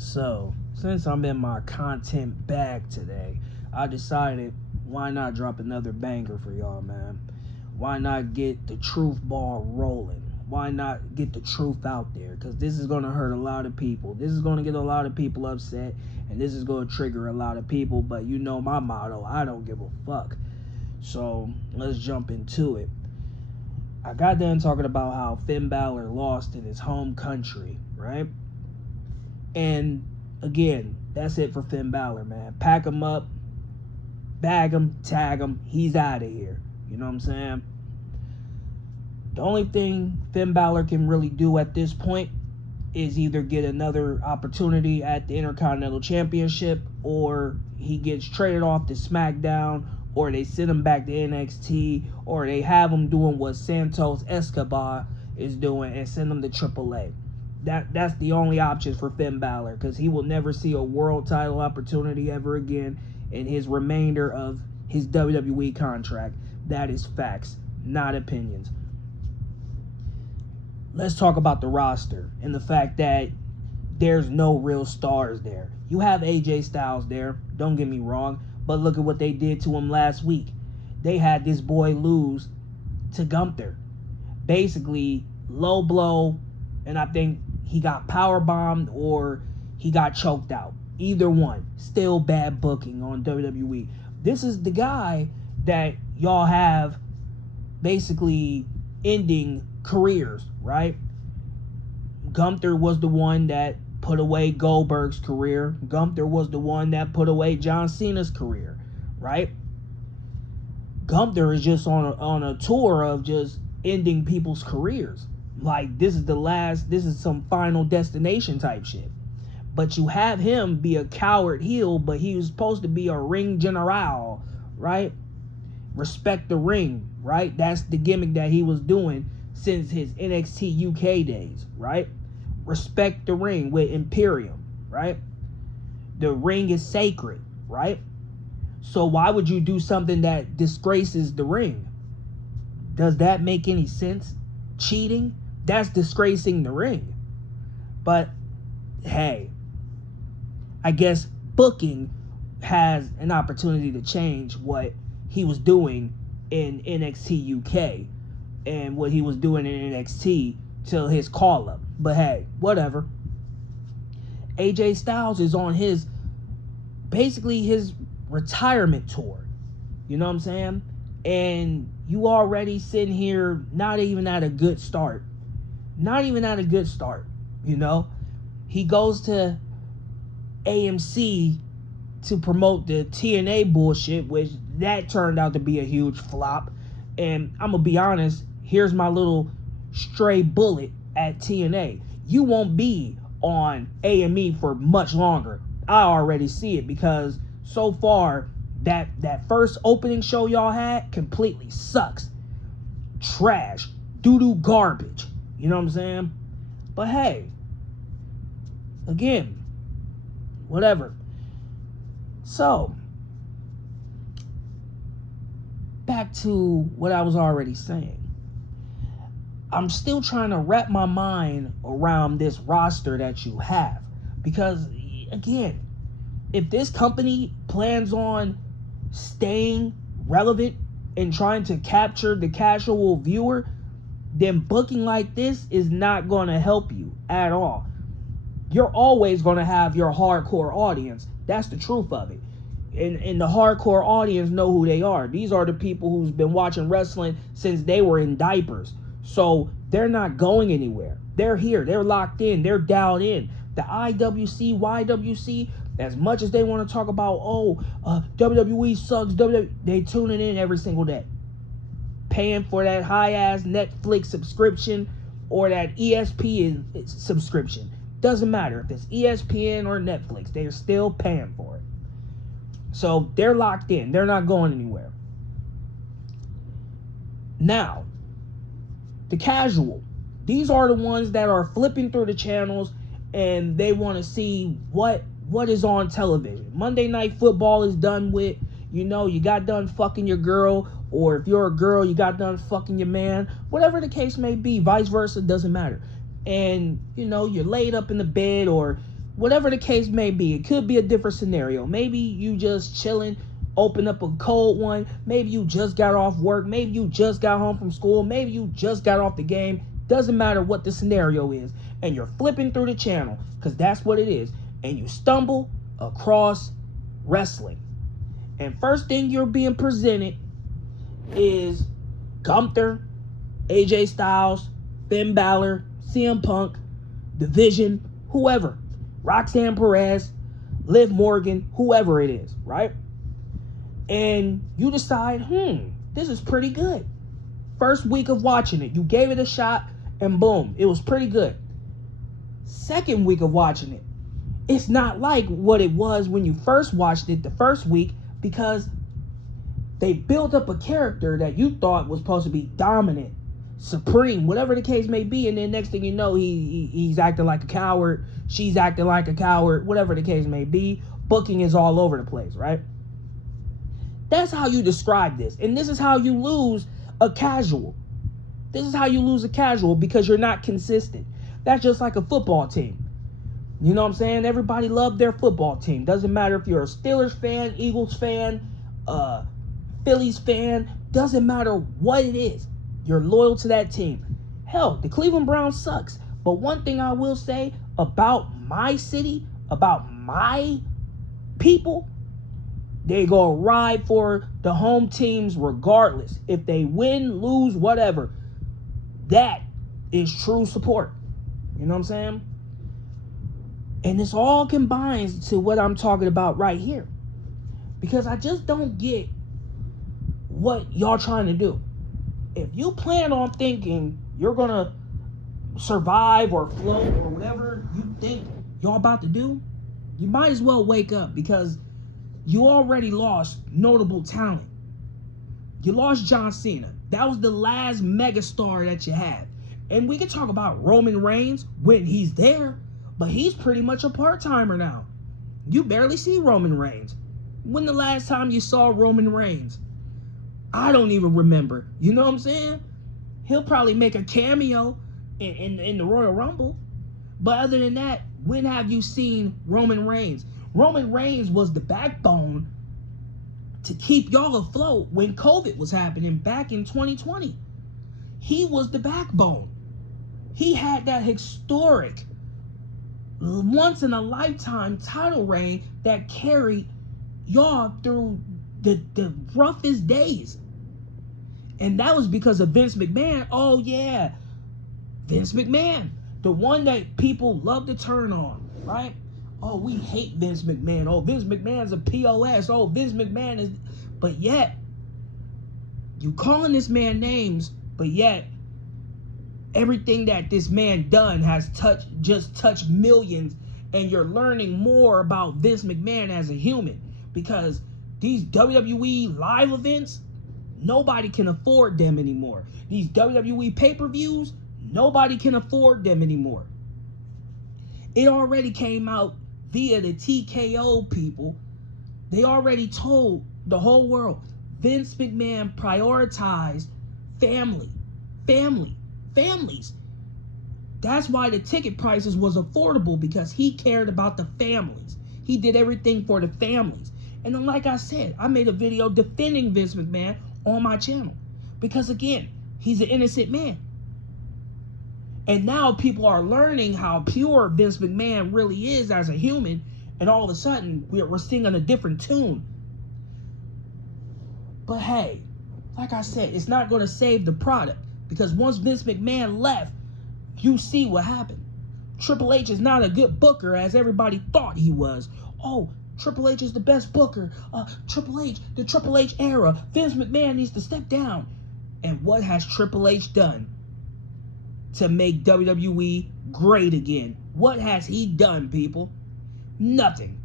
So, since I'm in my content bag today, I decided why not drop another banger for y'all, man? Why not get the truth ball rolling? Why not get the truth out there? Because this is going to hurt a lot of people. This is going to get a lot of people upset, and this is going to trigger a lot of people. But you know my motto, I don't give a fuck. So, let's jump into it. I got done talking about how Finn Balor lost in his home country, right? And again, that's it for Finn Balor, man. Pack him up, bag him, tag him. He's out of here. You know what I'm saying? The only thing Finn Balor can really do at this point is either get another opportunity at the Intercontinental Championship, or he gets traded off to SmackDown, or they send him back to NXT, or they have him doing what Santos Escobar is doing and send him to AAA. That's the only option for Finn Balor, because he will never see a world title opportunity ever again in his remainder of his WWE contract. That is facts, not opinions. Let's talk about the roster and the fact that there's no real stars there. You have AJ Styles there, don't get me wrong, but look at what they did to him last week. They had this boy lose to Gunther. Basically, low blow, and I think he got powerbombed or he got choked out. Either one. Still bad booking on WWE. This is the guy that y'all have basically ending careers, right? Gunther was the one that put away Goldberg's career. Gunther was the one that put away John Cena's career, right? Gunther is just on a tour of just ending people's careers. Like, this is some Final Destination type shit. But you have him be a coward heel, but he was supposed to be a ring general, right? Respect the ring, right? That's the gimmick that he was doing since his NXT UK days, right? Respect the ring with Imperium, right? The ring is sacred, right? So why would you do something that disgraces the ring? Does that make any sense? Cheating? That's disgracing the ring. But hey, I guess booking has an opportunity to change what he was doing in NXT UK and what he was doing in NXT till his call up. But hey, whatever. AJ Styles is on basically his retirement tour. You know what I'm saying? And you already sitting here not even at a good start. Not even at a good start, you know? He goes to AMC to promote the TNA bullshit, which that turned out to be a huge flop. And I'm going to be honest, here's my little stray bullet at TNA. You won't be on AME for much longer. I already see it, because so far that first opening show y'all had completely sucks. Trash. Doo-doo garbage. You know what I'm saying? But hey, again, whatever. So, back to what I was already saying. I'm still trying to wrap my mind around this roster that you have. Because, again, if this company plans on staying relevant and trying to capture the casual viewer, then booking like this is not going to help you at all. You're always going to have your hardcore audience. That's the truth of it. And the hardcore audience know who they are. These are the people who's been watching wrestling since they were in diapers. So they're not going anywhere. They're here. They're locked in. They're dialed in. The IWC, YWC, as much as they want to talk about, WWE sucks, they tuning in every single day. Paying for that high-ass Netflix subscription or that ESPN subscription. Doesn't matter if it's ESPN or Netflix. They are still paying for it. So they're locked in. They're not going anywhere. Now, the casual. These are the ones that are flipping through the channels and they want to see what is on television. Monday Night Football is done with. You know, you got done fucking your girl, or if you're a girl, you got done fucking your man. Whatever the case may be, vice versa, doesn't matter. And, you know, you're laid up in the bed, or whatever the case may be. It could be a different scenario. Maybe you just chilling, open up a cold one. Maybe you just got off work. Maybe you just got home from school. Maybe you just got off the game. Doesn't matter what the scenario is. And you're flipping through the channel, because that's what it is. And you stumble across wrestling. And first thing you're being presented is Gunther, AJ Styles, Finn Balor, CM Punk, Division, whoever. Roxanne Perez, Liv Morgan, whoever it is, right? And you decide, this is pretty good. First week of watching it, you gave it a shot, and boom, it was pretty good. Second week of watching it, it's not like what it was when you first watched it the first week, because they built up a character that you thought was supposed to be dominant, supreme, whatever the case may be, and then next thing you know, he's acting like a coward, she's acting like a coward, whatever the case may be. Booking is all over the place, right? That's how you describe this. And this is how you lose a casual. This is how you lose a casual, because you're not consistent. That's just like a football team. You know what I'm saying? Everybody loved their football team. Doesn't matter if you're a Steelers fan, Eagles fan, Phillies fan. Doesn't matter what it is. You're loyal to that team. Hell, the Cleveland Browns sucks. But one thing I will say about my city, about my people, they go ride for the home teams regardless. If they win, lose, whatever. That is true support. You know what I'm saying? And this all combines to what I'm talking about right here. Because I just don't get what y'all trying to do. If you plan on thinking you're going to survive or float or whatever you think y'all about to do, you might as well wake up, because you already lost notable talent. You lost John Cena. That was the last megastar that you had. And we can talk about Roman Reigns when he's there, but he's pretty much a part-timer now. You barely see Roman Reigns. When the last time you saw Roman Reigns? I don't even remember. You know what I'm saying? He'll probably make a cameo in the Royal Rumble. But other than that, when have you seen Roman Reigns? Roman Reigns was the backbone to keep y'all afloat when COVID was happening back in 2020. He was the backbone. He had that historic, once-in-a-lifetime title reign that carried y'all through the roughest days. And that was because of Vince McMahon. Oh, yeah. Vince McMahon. The one that people love to turn on, right? Oh, we hate Vince McMahon. Oh, Vince McMahon's a POS. Oh, Vince McMahon is... But yet, you calling this man names, but yet, everything that this man done has touched millions, and you're learning more about Vince McMahon as a human, because these WWE live events, nobody can afford them anymore. These WWE pay-per-views, nobody can afford them anymore. It already came out via the TKO people. They already told the whole world, Vince McMahon prioritized families. That's why the ticket prices was affordable, because he cared about the families. He did everything for the families. And then, like I said, I made a video defending Vince McMahon on my channel, because again, he's an innocent man. And now people are learning how pure Vince McMahon really is as a human, and all of a sudden we're singing a different tune. But hey, like I said, it's not going to save the product, because once Vince McMahon left, you see what happened. Triple H is not a good booker as everybody thought he was. Oh, Triple H is the best booker. Triple H, the Triple H era. Vince McMahon needs to step down. And what has Triple H done to make WWE great again? What has he done, people? Nothing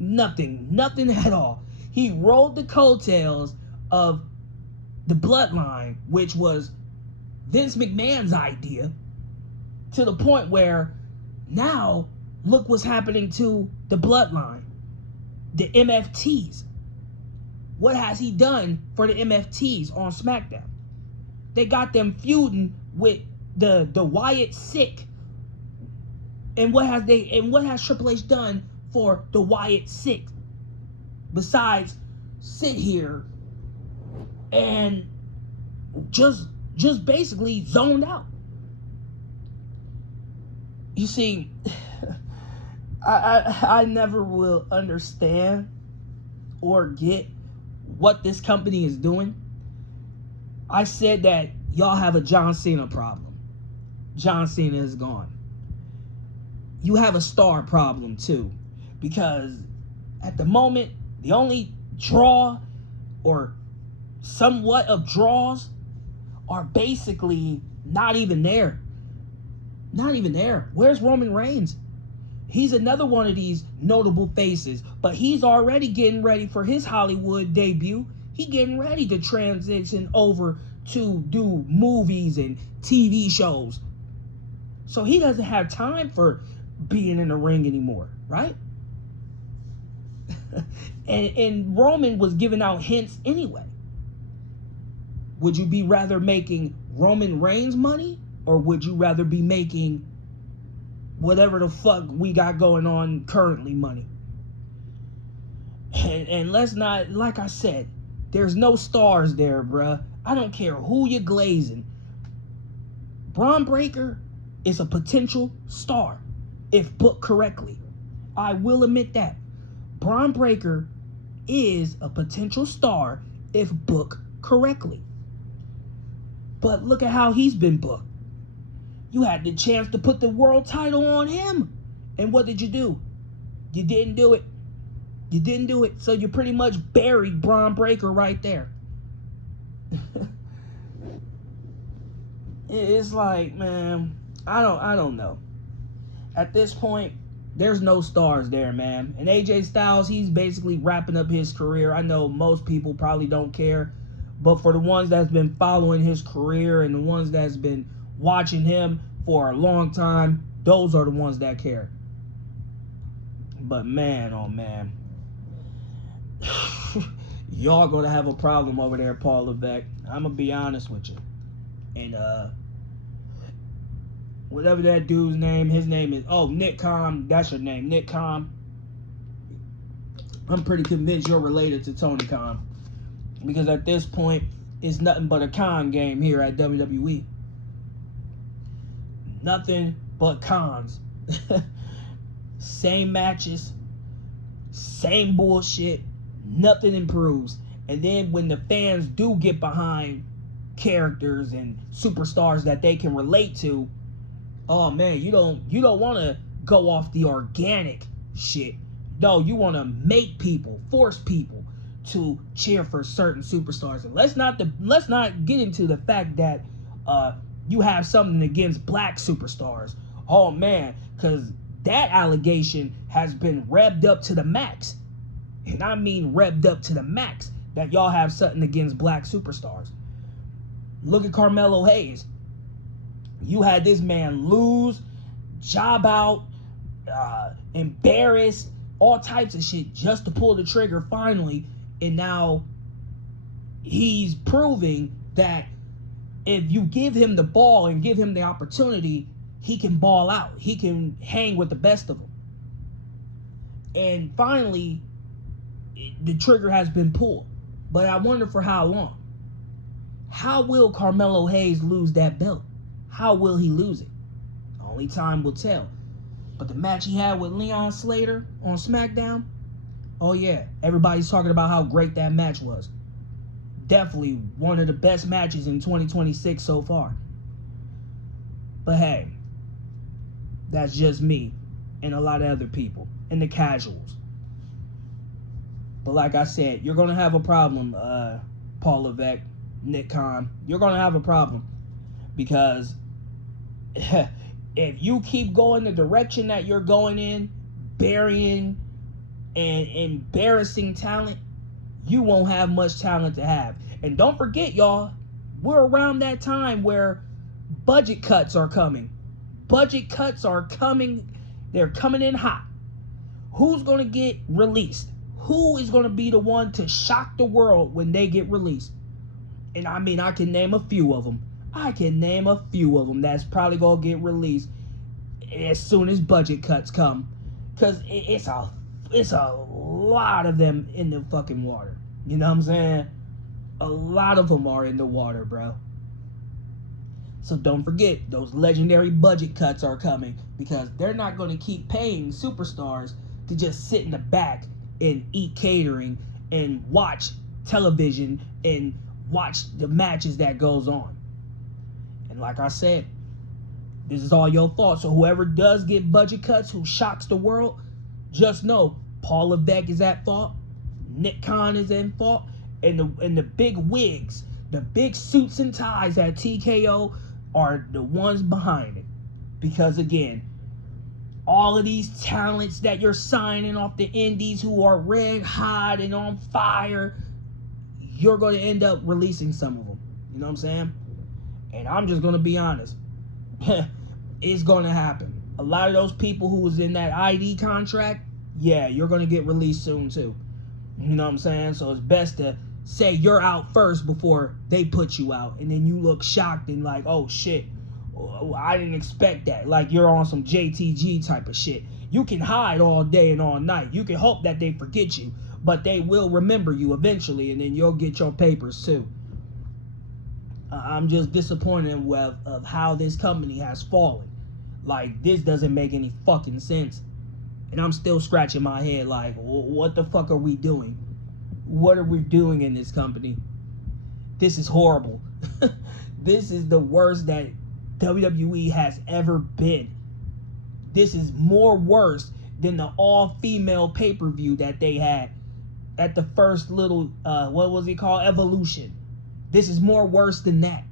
at all. He rode the coattails of the Bloodline, which was Vince McMahon's idea, to the point where now look what's happening to the Bloodline, the MFTs. What has he done for the MFTs on SmackDown? They got them feuding with the Wyatt Sick And what has Triple H done for the Wyatt Six besides sit here and just basically zoned out? You see, I never will understand or get what this company is doing. I said that y'all have a John Cena problem. John Cena is gone. You have a star problem too, because at the moment, the only draw or somewhat of draws are basically not even there. Not even there. Where's Roman Reigns? He's another one of these notable faces, but he's already getting ready for his Hollywood debut. He getting ready to transition over to do movies and TV shows. So he doesn't have time for being in the ring anymore, right? and Roman was giving out hints anyway. Would you be rather making Roman Reigns money, or would you rather be making whatever the fuck we got going on currently money? And let's not, like I said, there's no stars there, bruh. I don't care who you're glazing. Braun Breaker is a potential star if booked correctly. I will admit that. Braun Breaker is a potential star if booked correctly. But look at how he's been booked. You had the chance to put the world title on him. And what did you do? You didn't do it. You didn't do it. So you pretty much buried Braun Breaker right there. It's like, man, I don't know. At this point, there's no stars there, man. And AJ Styles, he's basically wrapping up his career. I know most people probably don't care, but for the ones that's been following his career and the ones that's been watching him for a long time, those are the ones that care. But man, oh man, y'all gonna have a problem over there, Paul Levesque. I'm gonna be honest with you. And whatever that dude's name, his name is, Nick Khan, that's your name, Nick Khan. I'm pretty convinced you're related to Tony Khan, because at this point, it's nothing but a con game here at WWE. Nothing but cons. Same matches, same bullshit, nothing improves. And then when the fans do get behind characters and superstars that they can relate to, oh man, you don't want to go off the organic shit. No, you want to make people, force people to cheer for certain superstars. And let's not get into the fact that you have something against black superstars. Oh man, because that allegation has been revved up to the max. And I mean revved up to the max, that y'all have something against black superstars. Look at Carmelo Hayes. You had this man lose, job out, embarrassed, all types of shit just to pull the trigger finally. And now he's proving that if you give him the ball and give him the opportunity, he can ball out. He can hang with the best of them. And finally, the trigger has been pulled. But I wonder for how long. How will Carmelo Hayes lose that belt? How will he lose it? Only time will tell. But the match he had with Leon Slater on SmackDown, oh yeah, everybody's talking about how great that match was. Definitely one of the best matches in 2026 so far. But hey, that's just me and a lot of other people and the casuals. But like I said, you're going to have a problem, Paul Levesque, Nick Khan. You're going to have a problem, because if you keep going the direction that you're going in, burying and embarrassing talent, you won't have much talent to have. And don't forget, y'all, we're around that time where budget cuts are coming. Budget cuts are coming. They're coming in hot. Who's going to get released? Who is going to be the one to shock the world when they get released? And I mean, I can name a few of them. That's probably going to get released. as soon as budget cuts come, because it's a lot of them in the fucking water. You know what I'm saying? A lot of them are in the water, bro. So don't forget, those legendary budget cuts are coming, because they're not going to keep paying superstars to just sit in the back and eat catering and watch television and watch the matches that goes on. And like I said, this is all your fault. So whoever does get budget cuts, who shocks the world, just know Paul Levesque is at fault, Nick Khan is in fault, and the big wigs, the big suits and ties at TKO are the ones behind it. Because again, all of these talents that you're signing off the indies who are red hot and on fire, you're going to end up releasing some of them. You know what I'm saying? And I'm just going to be honest. It's going to happen. A lot of those people who was in that ID contract, yeah, you're going to get released soon too. You know what I'm saying? So it's best to say you're out first before they put you out. And then you look shocked and like, oh shit, I didn't expect that. Like you're on some JTG type of shit. You can hide all day and all night. You can hope that they forget you, but they will remember you eventually, and then you'll get your papers too. I'm just disappointed with of how this company has fallen. Like, this doesn't make any fucking sense. And I'm still scratching my head like, what the fuck are we doing? What are we doing in this company? This is horrible. This is the worst that WWE has ever been. This is more worse than the all-female pay-per-view that they had at the first little, what was it called? Evolution. This is more worse than that.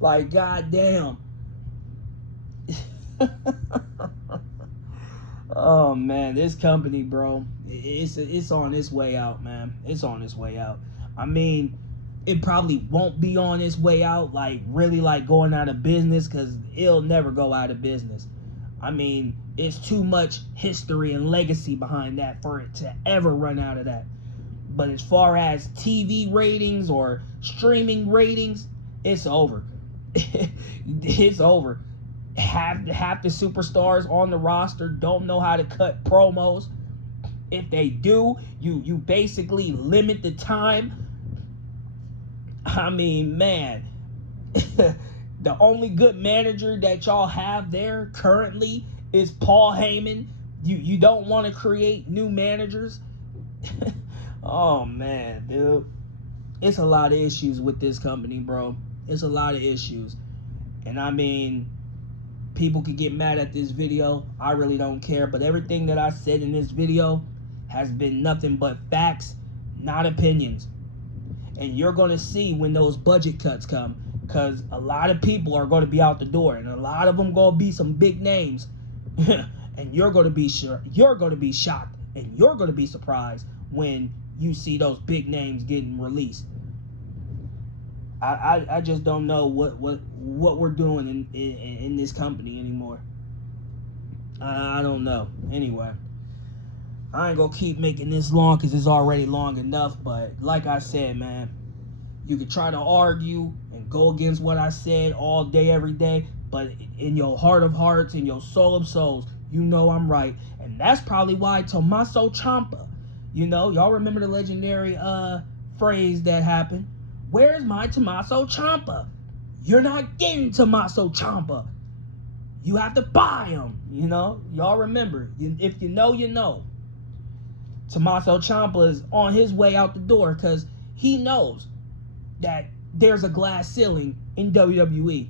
Like, goddamn. Oh, man, this company, bro, it's on its way out, man. It's on its way out. I mean, it probably won't be on its way out, like, really, like, going out of business, because it'll never go out of business. I mean, it's too much history and legacy behind that for it to ever run out of that. But as far as TV ratings or streaming ratings, it's over. It's over. Half the superstars on the roster don't know how to cut promos. If they do, you basically limit the time. I mean, man, the only good manager that y'all have there currently is Paul Heyman. You don't want to create new managers. Oh, man, dude. It's a lot of issues with this company, bro. It's a lot of issues. And I mean, people could get mad at this video. I really don't care. But everything that I said in this video has been nothing but facts, not opinions. And you're going to see when those budget cuts come. Because a lot of people are going to be out the door. And a lot of them going to be some big names. And you're going to be sure. You're going to be shocked. And you're going to be surprised when you see those big names getting released. I just don't know what we're doing in this company anymore. I don't know. Anyway, I ain't gonna keep making this long because it's already long enough. But like I said, man, you can try to argue and go against what I said all day, every day. But in your heart of hearts, in your soul of souls, you know I'm right. And that's probably why Tommaso Ciampa, you know, y'all remember the legendary phrase that happened? Where's my Tommaso Ciampa? You're not getting Tommaso Ciampa. You have to buy him, you know? Y'all remember. If you know, you know. Tommaso Ciampa is on his way out the door because he knows that there's a glass ceiling in WWE.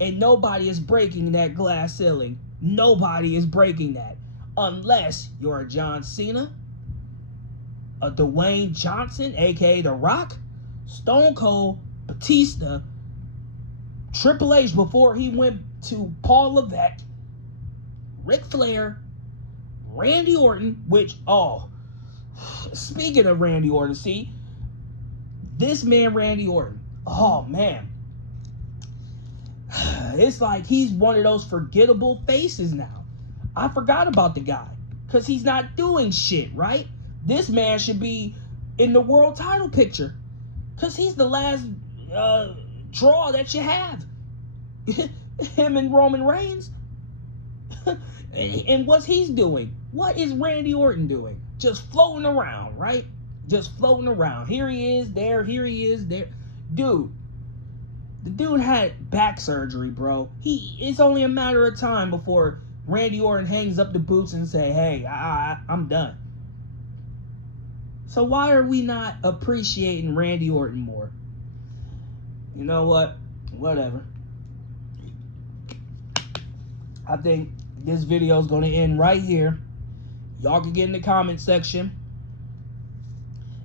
And nobody is breaking that glass ceiling. Nobody is breaking that. Unless you're a John Cena, a Dwayne Johnson, a.k.a. The Rock, Stone Cold, Batista, Triple H before he went to Paul Levesque, Ric Flair, Randy Orton, which, speaking of Randy Orton, see, this man Randy Orton, oh man, it's like he's one of those forgettable faces now. I forgot about the guy because he's not doing shit, right? This man should be in the world title picture because he's the last draw that you have. Him and Roman Reigns, And what's he's doing? What is Randy Orton doing? Just floating around, right? Just floating around. Here he is, there. Here he is, there. Dude, the dude had back surgery, bro. It's only a matter of time before Randy Orton hangs up the boots and say, hey, I'm done. So why are we not appreciating Randy Orton more? You know what? Whatever. I think this video is going to end right here. Y'all can get in the comment section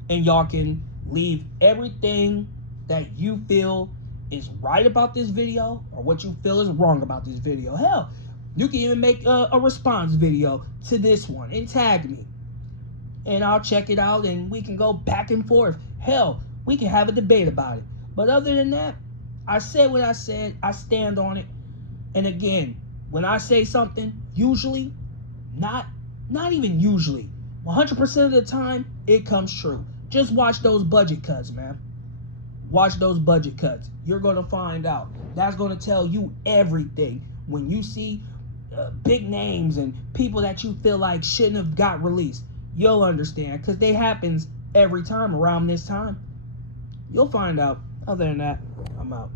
and y'all can leave everything that you feel is right about this video or what you feel is wrong about this video. Hell, you can even make a response video to this one and tag me. And I'll check it out and we can go back and forth. Hell, we can have a debate about it. But other than that, I said what I said. I stand on it. And again, when I say something, usually, not even usually, 100% of the time, it comes true. Just watch those budget cuts, man. Watch those budget cuts. You're going to find out. That's going to tell you everything. When you see big names and people that you feel like shouldn't have got released, you'll understand. Because they happens every time around this time. You'll find out. Other than that, I'm out.